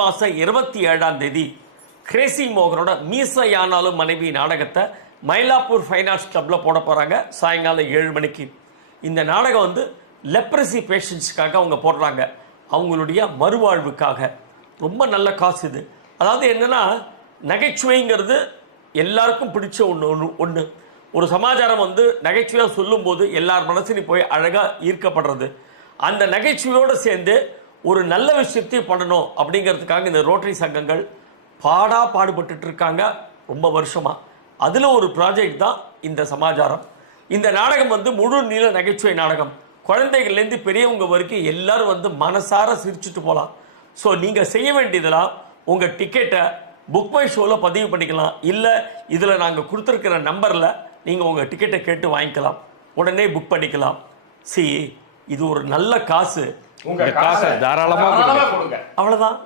மாதம் 27 கிரேசி மோகனோட மீசையானாலும் மனைவி நாடகத்தை மயிலாப்பூர் ஃபைனான்ஸ் கிளப்பில் போட போகிறாங்க சாயங்காலம் 7 மணிக்கு. இந்த நாடகம் வந்து லெப்ரசி பேஷண்ட்ஸுக்காக அவங்க போடுறாங்க, அவங்களுடைய மறுவாழ்வுக்காக. ரொம்ப நல்ல காசு இது. அதாவது என்னென்னா, நகைச்சுவைங்கிறது எல்லாருக்கும் பிடிச்ச ஒன்று. ஒரு சமாச்சாரம் வந்து நகைச்சுவையாக சொல்லும்போது எல்லார் மனசுலையும் போய் அழகாக ஈர்க்கப்படுறது. அந்த நகைச்சுவையோடு சேர்ந்து ஒரு நல்ல விஷயத்தையும் பண்ணணும் அப்படிங்கிறதுக்காக இந்த ரோட்டரி சங்கங்கள் பாடுபட்டு இருக்காங்க ரொம்ப வருஷமாக. அதில் ஒரு ப்ராஜெக்ட் தான் இந்த சமாச்சாரம். இந்த நாடகம் வந்து முழு நீள நகைச்சுவை நாடகம். குழந்தைகள்லேருந்து பெரியவங்க வரைக்கும் எல்லாரும் வந்து மனசார சிரிச்சுட்டு போகலாம். ஸோ நீங்கள் செய்ய வேண்டியதெல்லாம் உங்கள் டிக்கெட்டை புக் மை ஷோவில் பதிவு பண்ணிக்கலாம். இல்லை இதில் நாங்கள் கொடுத்துருக்கிற நம்பரில் நீங்கள் உங்கள் டிக்கெட்டை கேட்டு வாங்கிக்கலாம், உடனே புக் பண்ணிக்கலாம். இது ஒரு நல்ல காசு. உங்கள் காசை தாராளமாக கொடுங்க. அவ்வளோதான்.